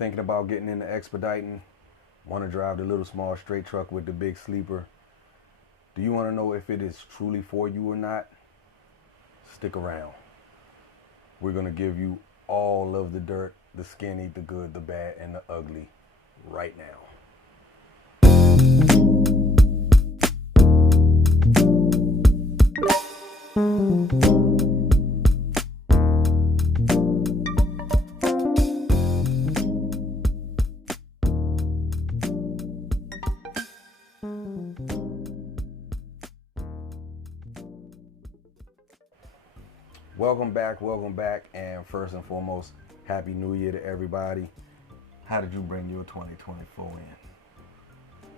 Thinking about getting into expediting? Want to drive the little small straight truck with the big sleeper? Do you want to know if it is truly for you or not? Stick around. We're going to give you all of the dirt, the skinny, the good, the bad, and the ugly right now. Welcome back, and first and foremost, Happy New Year to everybody. How did you bring your 2024 in?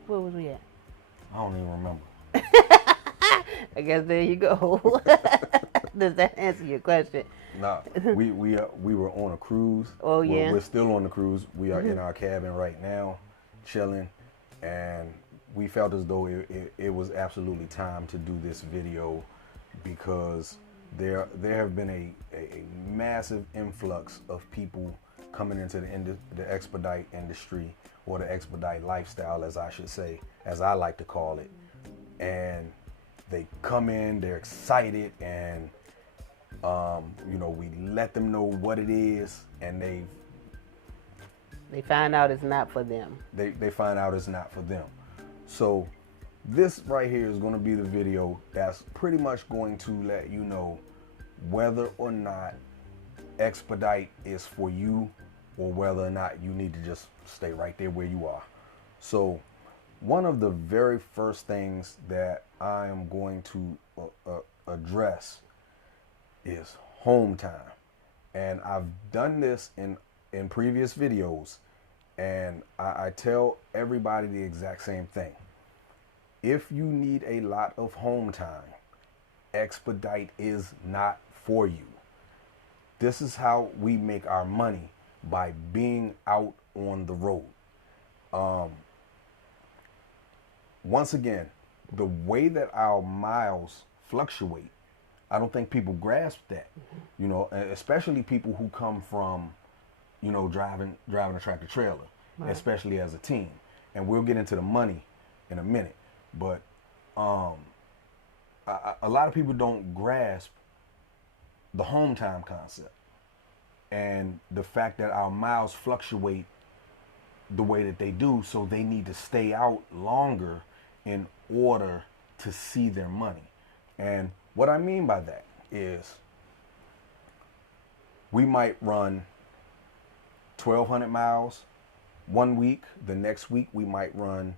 Where was we at? I don't even remember. I guess there you go. Does that answer your question? Nah, we were on a cruise. Oh, yeah. We're still on the cruise. We are in our cabin right now, chilling, and we felt as though it was absolutely time to do this video because there have been a massive influx of people coming into the expedite industry, or the expedite lifestyle, as I should say, as I like to call it. And they come in, they're excited, and we let them know what it is, and they find out it's not for them. They find out it's not for them. So this right here is going to be the video that's pretty much going to let you know whether or not expedite is for you, or whether or not you need to just stay right there where you are. So one of the very first things that I am going to address is home time. And I've done this in previous videos, and I tell everybody the exact same thing. If you need a lot of home time, expedite is not for you. This is how we make our money, by being out on the road. Once again, the way that our miles fluctuate, I don't think people grasp that. Especially people who come from, driving a tractor trailer, right, especially as a team. And we'll get into the money in a minute. But a lot of people don't grasp the home time concept, and the fact that our miles fluctuate the way that they do, so they need to stay out longer in order to see their money. And what I mean by that is, we might run 1,200 miles one week. The next week we might run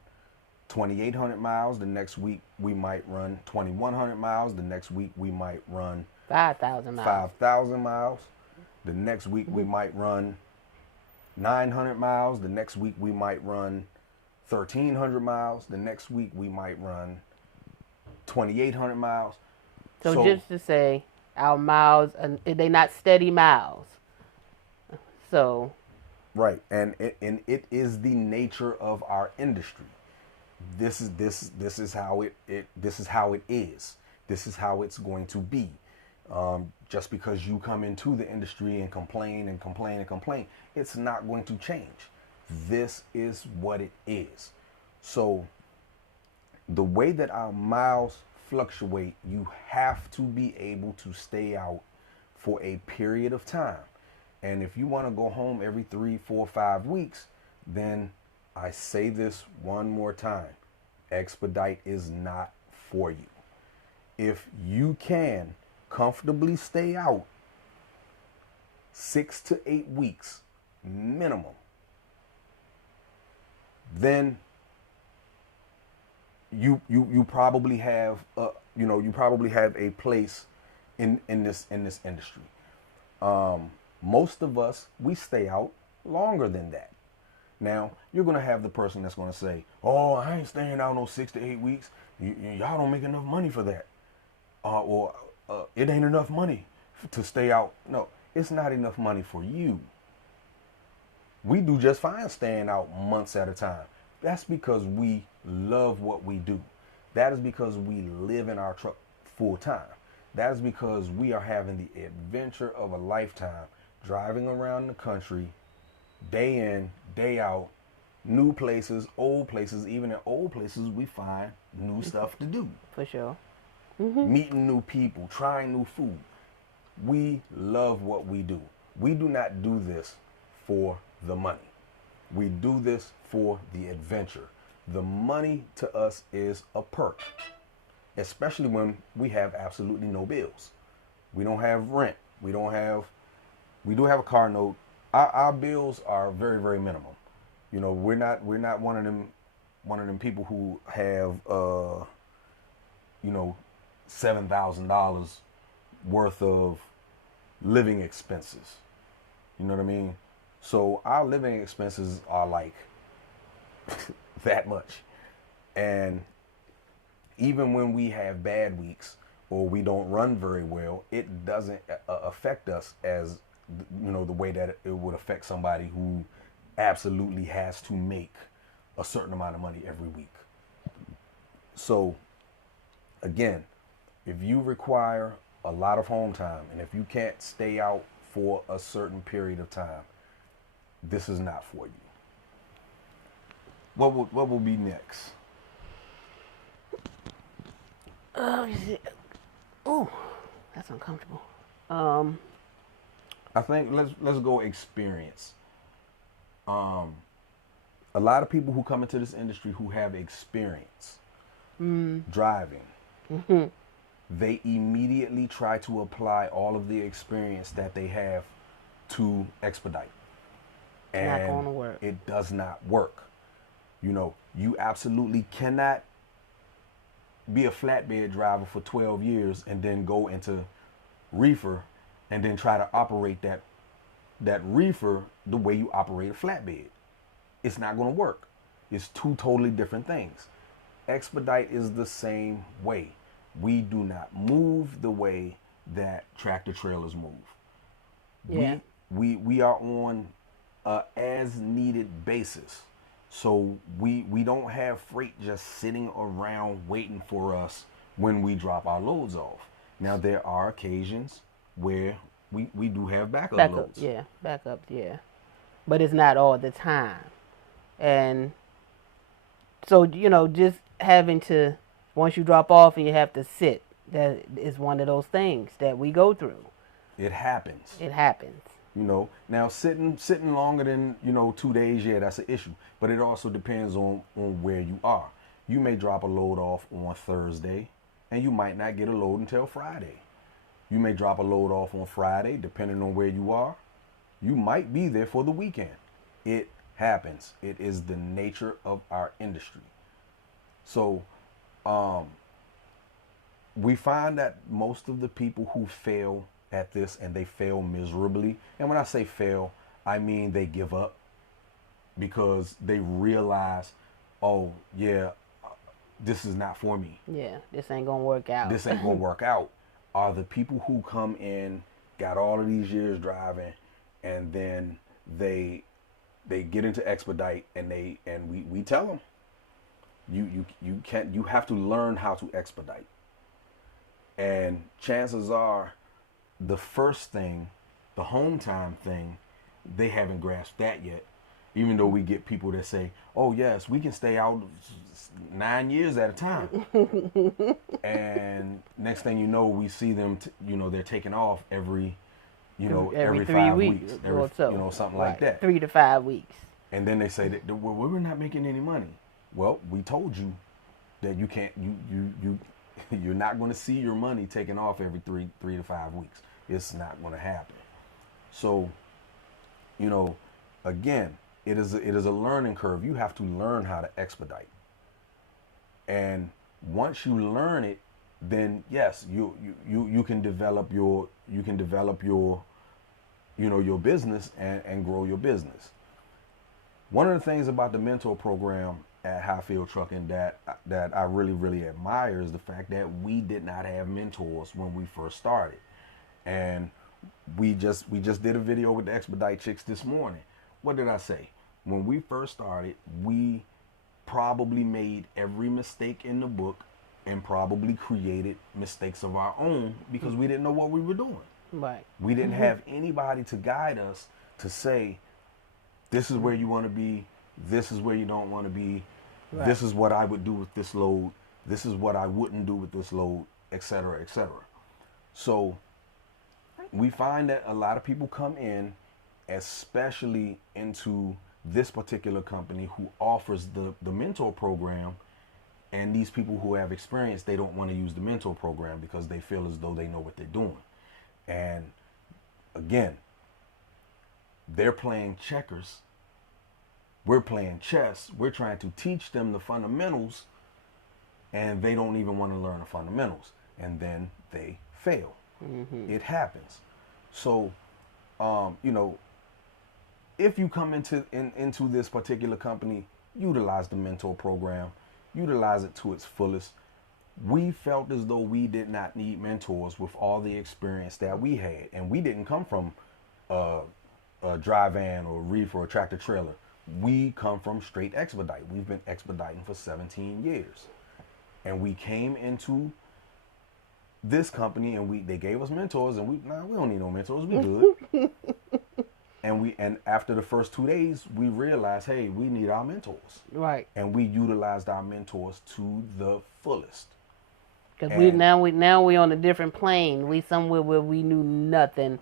2,800 miles. The next week we might run 2,100 miles. The next week we might run 5,000 miles. 5,000 miles. The next week we might run 900 miles. The next week we might run 1,300 miles. The next week we might run 2,800 miles. So just to say, our miles, they're not steady miles. So. Right, and it is the nature of our industry. This is how it is. This is how it's going to be. Just because you come into the industry and complain, it's not going to change. This is what it is. So the way that our miles fluctuate, you have to be able to stay out for a period of time. And if you want to go home every 3, 4, 5 weeks, then I say this one more time: expedite is not for you. If you can comfortably stay out 6 to 8 weeks minimum, then you probably have a place in this industry. Most of us, we stay out longer than that. Now, you're going to have the person that's going to say, "Oh, I ain't staying out no 6 to 8 weeks. Y'all don't make enough money for that." Or it ain't enough money to stay out. No, it's not enough money for you. We do just fine staying out months at a time. That's because we love what we do. That is because we live in our truck full time. That is because we are having the adventure of a lifetime, driving around the country day in, day out, new places, old places. Even in old places, we find new stuff to do. For sure. Meeting new people, trying new food. We love what we do. We do not do this for the money. We do this for the adventure. The money to us is a perk, especially when we have absolutely no bills. We don't have rent. We do have a car note. Our bills are very, very minimum. You know, we're not one of them people who have $7,000 worth of living expenses. You know what I mean? So our living expenses are like that much. And even when we have bad weeks or we don't run very well, it doesn't affect us as, you know, the way that it would affect somebody who absolutely has to make a certain amount of money every week. So again, if you require a lot of home time and if you can't stay out for a certain period of time, this is not for you. What will be next? Oh, that's uncomfortable. I think let's go experience. A lot of people who come into this industry who have experience driving, they immediately try to apply all of the experience that they have to Expedite. And not going to work. It does not work. You know, you absolutely cannot be a flatbed driver for 12 years and then go into reefer and then try to operate that reefer the way you operate a flatbed. It's not going to work. It's two totally different things. Expedite is the same way. We do not move the way that tractor trailers move. Yeah. We are on a as needed basis. So we don't have freight just sitting around waiting for us when we drop our loads off. Now there are occasions where we do have backup loads. Backups, yeah. But it's not all the time. And so, you know, just having to, once you drop off and you have to sit, that is one of those things that we go through. It happens. It happens. You know, now sitting longer than, 2 days, yeah, that's an issue. But it also depends on where you are. You may drop a load off on Thursday and you might not get a load until Friday. You may drop a load off on Friday, depending on where you are. You might be there for the weekend. It happens. It is the nature of our industry. So, we find that most of the people who fail at this, and they fail miserably, and when I say fail, I mean they give up because they realize, oh yeah, this is not for me. Yeah, this ain't gonna work out. This ain't gonna work out. Are the people who come in, got all of these years driving, and then they get into Expedite, and we tell them, you have to learn how to expedite. And chances are, the first thing, the home time thing, they haven't grasped that yet. Even though we get people that say, oh yes, we can stay out 9 years at a time. And next thing you know, we see them, they're taking off every 3 5 weeks, every, so. something like that. 3 to 5 weeks. And then they say that, well, we're not making any money. Well, we told you that you can't, you're not going to see your money taking off every 3 to 5 weeks. It's not going to happen. So, again, it is a learning curve. You have to learn how to expedite. And once you learn it, then yes, you can develop your your business and grow your business. One of the things about the mentor program at Highfield Trucking that I really, really admire is the fact that we did not have mentors when we first started. And we just did a video with the Expedite chicks this morning. What did I say? When we first started, we probably made every mistake in the book and probably created mistakes of our own because we didn't know what we were doing. Right. We didn't have anybody to guide us to say, This is where you want to be. This is where you don't want to be. Right. This is what I would do with this load. This is what I wouldn't do with this load, etc., etc. So we find that a lot of people come in, especially into this particular company who offers the mentor program, and these people who have experience, they don't want to use the mentor program because they feel as though they know what they're doing. And again, they're playing checkers. We're playing chess. We're trying to teach them the fundamentals, and they don't even want to learn the fundamentals. And then they fail. Mm-hmm. It happens. So, you know, if you come into this particular company, utilize the mentor program, utilize it to its fullest. We felt as though we did not need mentors with all the experience that we had, and we didn't come from a dry van or reefer or tractor trailer. We come from straight Expedite. We've been expediting for 17 years, and we came into this company and they gave us mentors, and we don't need no mentors. We good. And after the first 2 days, we realized, hey, we need our mentors. Right. And we utilized our mentors to the fullest. Because we on a different plane. We somewhere where we knew nothing.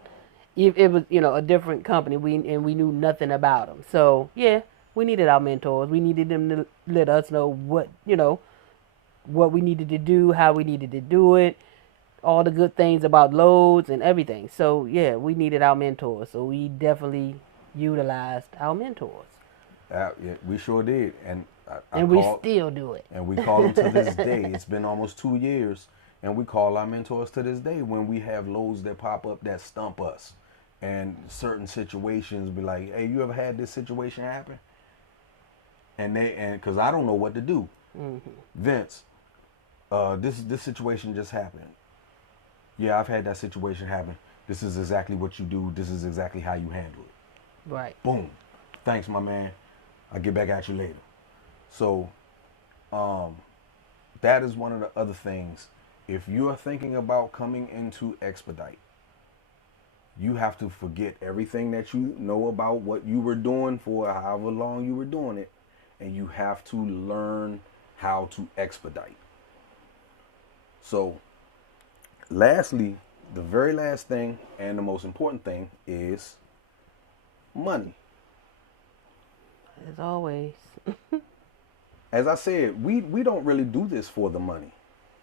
It was, you know, a different company. We knew nothing about them. So yeah, we needed our mentors. We needed them to let us know what we needed to do, how we needed to do it, all the good things about loads and everything. So yeah, we needed our mentors. So we definitely utilized our mentors. Yeah, we sure did, and we still do it. And we call them to this day. It's been almost 2 years, and we call our mentors to this day when we have loads that pop up that stump us, and certain situations be like, "Hey, you ever had this situation happen?" And because I don't know what to do, Vince, this situation just happened. Yeah, I've had that situation happen. This is exactly what you do. This is exactly how you handle it. Right. Boom. Thanks, my man. I'll get back at you later. So, that is one of the other things. If you are thinking about coming into Expedite, you have to forget everything that you know about what you were doing for however long you were doing it, and you have to learn how to expedite. So, lastly, the very last thing and the most important thing is money. As always. As I said, we don't really do this for the money.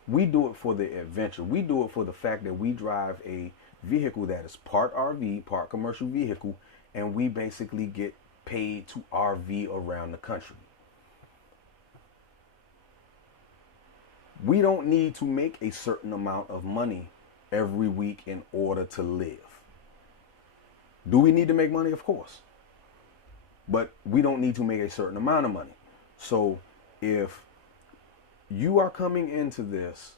We do it for the adventure. We do it for the fact that we drive a vehicle that is part RV, part commercial vehicle, and we basically get paid to RV around the country. We don't need to make a certain amount of money every week in order to live. Do we need to make money? Of course. But we don't need to make a certain amount of money. So if you are coming into this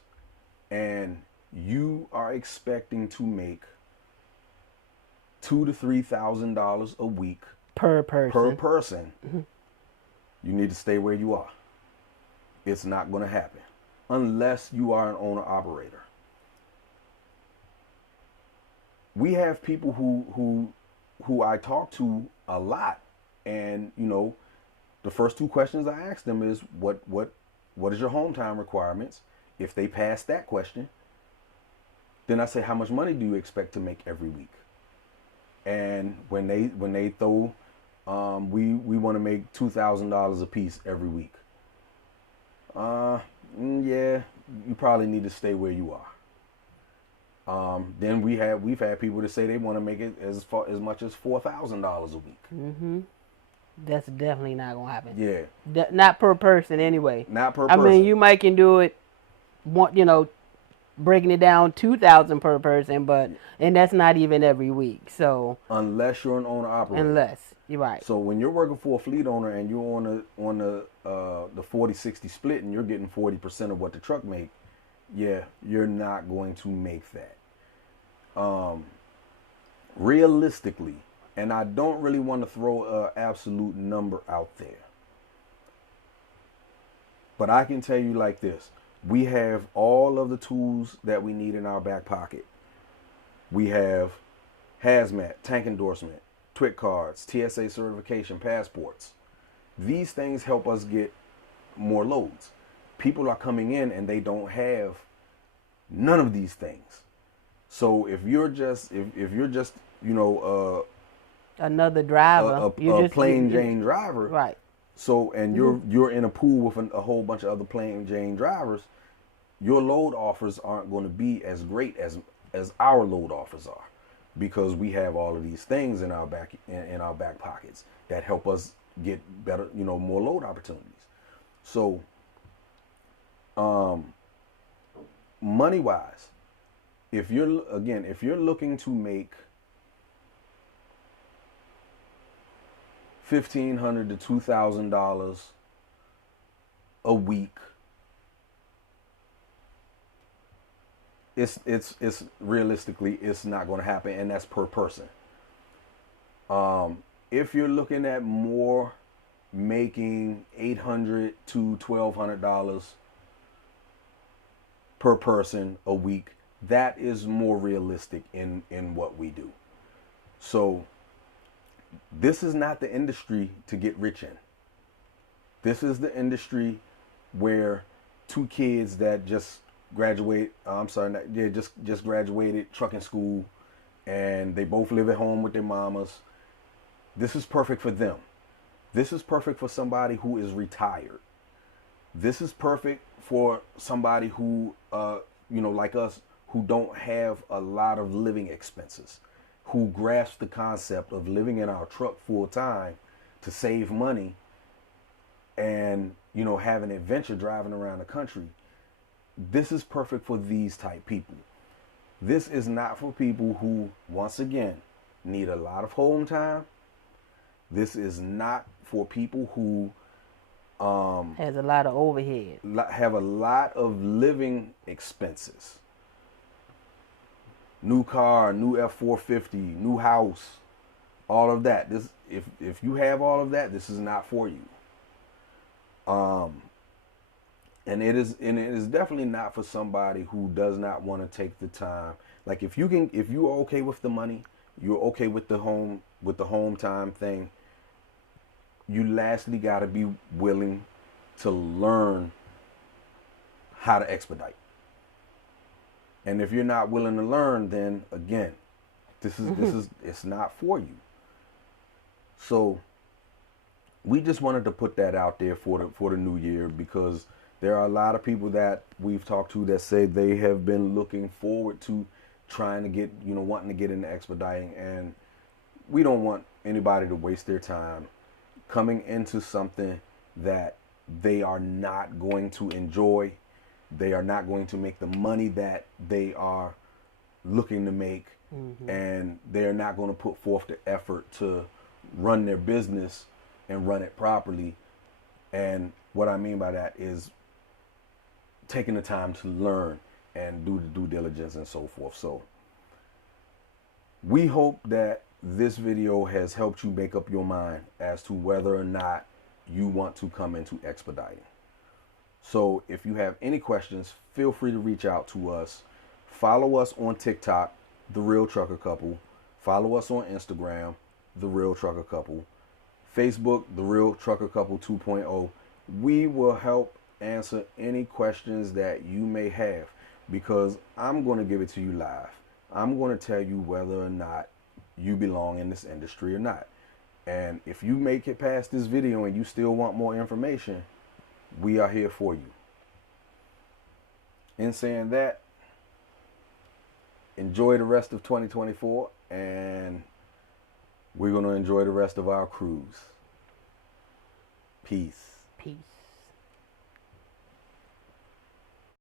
and you are expecting to make $2,000 to $3,000 a week per person, you need to stay where you are. It's not going to happen unless you are an owner operator. We have people who I talk to a lot, and you know, the first two questions I ask them is what is your home time requirements? If they pass that question, then I say, how much money do you expect to make every week? And when they throw, we want to make $2,000 a piece every week. Yeah, you probably need to stay where you are. Then we've had people that say they want to make it as much as $4,000 a week. That's definitely not gonna happen. Yeah, not per person anyway. Not per person. I mean, you might can do it, breaking it down 2,000 per person, and that's not even every week. So unless you're an owner operator. Unless you're right. So when you're working for a fleet owner and you're on the 40-60 split and you're getting 40% of what the truck make, yeah, you're not going to make that. Realistically, and I don't really want to throw an absolute number out there, but I can tell you like this. We have all of the tools that we need in our back pocket. We have hazmat, tank endorsement, TWIC cards, TSA certification, passports. These things help us get more loads. People are coming in and they don't have none of these things. So if you're just another driver, a plain Jane driver, right? So and you're in a pool with a whole bunch of other plain Jane drivers, your load offers aren't going to be as great as our load offers are, because we have all of these things in our back pockets that help us get better, more load opportunities. So, money wise, if you're looking to make $1,500 to $2,000 a week, it's realistically it's not going to happen, and that's per person. If you're looking at more, making $800 to $1,200 per person a week, that is more realistic in what we do. So this is not the industry to get rich in. This is the industry where two kids that just just graduated trucking school, and they both live at home with their mamas. This is perfect for them. This is perfect for somebody who is retired. This is perfect for somebody who, like us, who don't have a lot of living expenses, who grasp the concept of living in our truck full time to save money and, have an adventure driving around the country. This is perfect for these type people. This is not for people who, once again, need a lot of home time. This is not for people who has a lot of overhead, have a lot of living expenses. New car, new F-450, new house, all of that. This, if you have all of that, this is not for you. And it is definitely not for somebody who does not want to take the time. Like if you're okay with the money, you're okay with the home time thing, you lastly got to be willing to learn how to expedite. And if you're not willing to learn, then again, this is it's not for you. So we just wanted to put that out there for the new year, because there are a lot of people that we've talked to that say they have been looking forward to trying to get, wanting to get into expediting, and we don't want anybody to waste their time coming into something that they are not going to enjoy. They are not going to make the money that they are looking to make, and they're not going to put forth the effort to run their business and run it properly. And what I mean by that is taking the time to learn and do the due diligence and so forth. So we hope that this video has helped you make up your mind as to whether or not you want to come into expediting. So if you have any questions, feel free to reach out to us. Follow us on TikTok, The Real Trucker Couple. Follow us on Instagram, The Real Trucker Couple. Facebook, The Real Trucker Couple 2.0. We will help answer any questions that you may have, because I'm going to give it to you live. I'm going to tell you whether or not you belong in this industry or not. And if you make it past this video and you still want more information, we are here for you. In saying that, enjoy the rest of 2024, and we're going to enjoy the rest of our cruise. Peace. Peace.